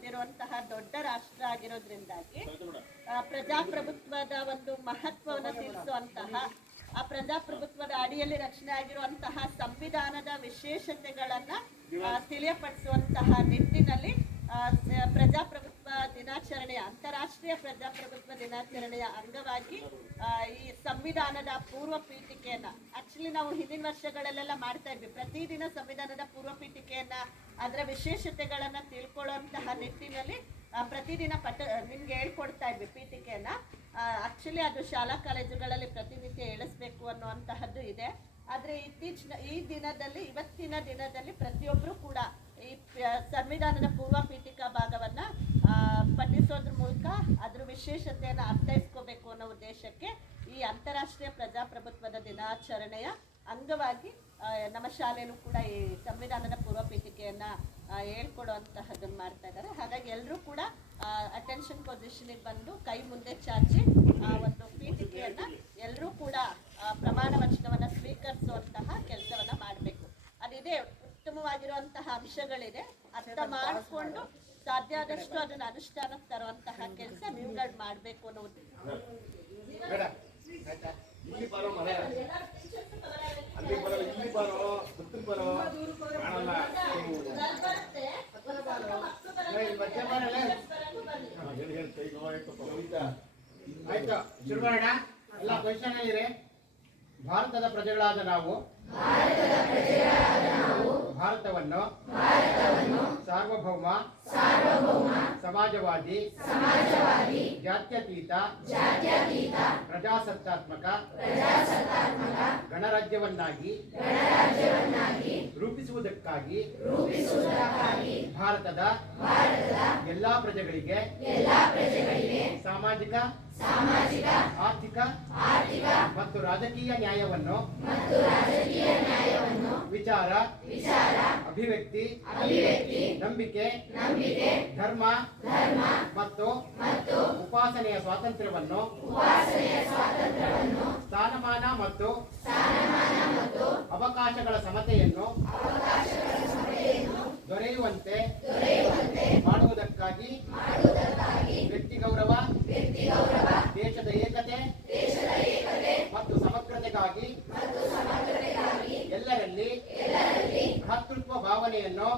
ಹೊಂದಿರುವಂತಹ ದೊಡ್ಡ ರಾಷ್ಟ್ರ ಆಗಿರೋದ್ರಿಂದಾಗಿ ಪ್ರಜಾಪ್ರಭುತ್ವದ ಒಂದು ಮಹತ್ವವನ್ನು ತಿಳಿಸುವಂತಹ ಆ ಪ್ರಜಾಪ್ರಭುತ್ವದ ಅಡಿಯಲ್ಲಿ ರಚನೆ ಆಗಿರುವಂತಹ ಸಂವಿಧಾನದ ವಿಶೇಷತೆಗಳನ್ನ ತಿಳಿಯಪಡಿಸುವಂತಹ ನಿಟ್ಟಿನಲ್ಲಿ ಪ್ರಜಾಪ್ರಭುತ್ವ ದಿನಾಚರಣೆಯ ಅಂತಾರಾಷ್ಟ್ರೀಯ ಪ್ರಜಾಪ್ರಭುತ್ವ ದಿನಾಚರಣೆಯ ಅಂಗವಾಗಿ ಈ ಸಂವಿಧಾನದ ಪೂರ್ವ ಪೀಠಿಕೆಯನ್ನ ಆಕ್ಚುಲಿ ನಾವು ಹಿಂದಿನ ವರ್ಷಗಳಲ್ಲೆಲ್ಲ ಮಾಡ್ತಾ ಇದ್ವಿ. ಪ್ರತಿದಿನ ಸಂವಿಧಾನದ ಪೂರ್ವ ಪೀಠಿಕೆಯನ್ನ ಅದರ ವಿಶೇಷತೆಗಳನ್ನ ತಿಳ್ಕೊಳ್ಳುವಂತಹ ನಿಟ್ಟಿನಲ್ಲಿ ಪ್ರತಿದಿನ ನಿಮ್ಗೆ ಹೇಳ್ಕೊಡ್ತಾ ಇದ್ವಿ ಪೀಠಿಕೆಯನ್ನ. ಆಕ್ಚುಲಿ ಅದು ಶಾಲಾ ಕಾಲೇಜುಗಳಲ್ಲಿ ಪ್ರತಿನಿತ್ಯ ಹೇಳಿಸ್ಬೇಕು ಅನ್ನುವಂತಹದ್ದು ಇದೆ. ಆದರೆ ಇವತ್ತಿನ ದಿನದಲ್ಲಿ ಪ್ರತಿಯೊಬ್ಬರು ಕೂಡ ಈ ಸಂವಿಧಾನದ ಪೂರ್ವ ಪೀಠಿಕಾ ಭಾಗವನ್ನ ಪಠಿಸೋದ್ರ ಮೂಲಕ ಅದ್ರ ವಿಶೇಷತೆಯನ್ನು ಅರ್ಥೈಸ್ಕೋಬೇಕು ಅನ್ನೋ ಉದ್ದೇಶಕ್ಕೆ ಈ ಅಂತಾರಾಷ್ಟ್ರೀಯ ಪ್ರಜಾಪ್ರಭುತ್ವದ ದಿನಾಚರಣೆಯ ಅಂಗವಾಗಿ ನಮ್ಮ ಶಾಲೆಯಲ್ಲೂ ಕೂಡ ಈ ಸಂವಿಧಾನದ ಪೂರ್ವ ಪೀಠಿಕೆಯನ್ನ ಹೇಳ್ಕೊಡುವಂತಹದ್ದನ್ನು ಮಾಡ್ತಾ ಇದ್ದಾರೆ. ಹಾಗಾಗಿ ಎಲ್ಲರೂ ಕೂಡ ಅಟೆನ್ಷನ್ ಪೊಸಿಷನ್ಗೆ ಬಂದು ಕೈ ಮುಂದೆ ಚಾಚಿ ಒಂದು ಪೀಠಿಕೆಯನ್ನ ಎಲ್ಲರೂ ಕೂಡ ಪ್ರಮಾಣ ವಚನವನ್ನ ಸ್ವೀಕರಿಸುವಂತಹ ಕೆಲಸವನ್ನ ಮಾಡಬೇಕು. ಅದಿದೆ ಉತ್ತಮವಾಗಿರುವಂತಹ ಅಂಶಗಳಿದೆ, ಅರ್ಥ ಮಾಡಿಕೊಂಡು ಸಾಧ್ಯ ಆದಷ್ಟು ಅದನ್ನ ಅನುಷ್ಠಾನಕ್ಕೆ ತರುವಂತಹ ಕೆಲಸ ನೀವುಗಳು ಮಾಡಬೇಕು ಅನ್ನೋದು. ಎಲ್ಲ ಕ್ವಶನ್ ಇದೆ. ಭಾರತದ ಪ್ರಜೆಗಳಾದ ನಾವು ಭಾರತವನ್ನು ಸಾರ್ವಭೌಮ ಸಮಾಜವಾದಿ ಜಾತ್ಯತೀತ ಪ್ರಜಾಸತ್ತಾತ್ಮಕ ಗಣರಾಜ್ಯವನ್ನಾಗಿ ರೂಪಿಸುವುದಕ್ಕಾಗಿ ಭಾರತದ ಎಲ್ಲಾ ಪ್ರಜೆಗಳಿಗೆ ಸಾಮಾಜಿಕ ಆರ್ಥಿಕ ಮತ್ತು ರಾಜಕೀಯ ನ್ಯಾಯವನ್ನು ವಿಚಾರ ಅಭಿವ್ಯಕ್ತಿ ನಂಬಿಕೆ ಧರ್ಮ ಮತ್ತು ಉಪಾಸನೆಯ ಸ್ವಾತಂತ್ರ್ಯವನ್ನು ಸ್ಥಾನಮಾನ ಮತ್ತು ಅವಕಾಶಗಳ ಸಮತೆಯನ್ನು ದೊರೆಯುವಂತೆ ಮಾಡುವುದಕ್ಕಾಗಿ ವ್ಯಕ್ತಿ ಗೌರವ ದೇಶದ ಏಕತೆ ಮತ್ತು ಸಮಗ್ರತೆಗಾಗಿ ಎಲ್ಲರಲ್ಲಿ ಭ್ರಾತೃತ್ವ ಭಾವನೆಯನ್ನು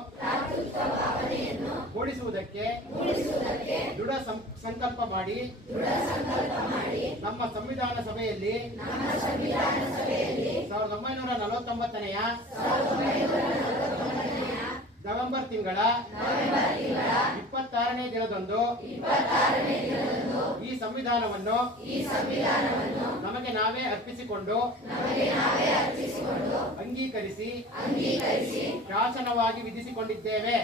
ಮೂಡಿಸುವುದಕ್ಕೆ ದೃಢ ಸಂಕಲ್ಪ ಮಾಡಿ ನಮ್ಮ ಸಂವಿಧಾನ ಸಭೆಯಲ್ಲಿ 1949ನೆಯ ನವೆಂಬರ್ ತಿಂಗಳ 26ನೇ ದಿನದಂದು ಈ ಸಂವಿಧಾನವನ್ನು ನಮಗೆ ನಾವೇ ಅರ್ಪಿಸಿಕೊಂಡು ಅಂಗೀಕರಿಸಿ ಶಾಸನವಾಗಿ ವಿಧಿಸಿಕೊಂಡಿದ್ದೇವೆ.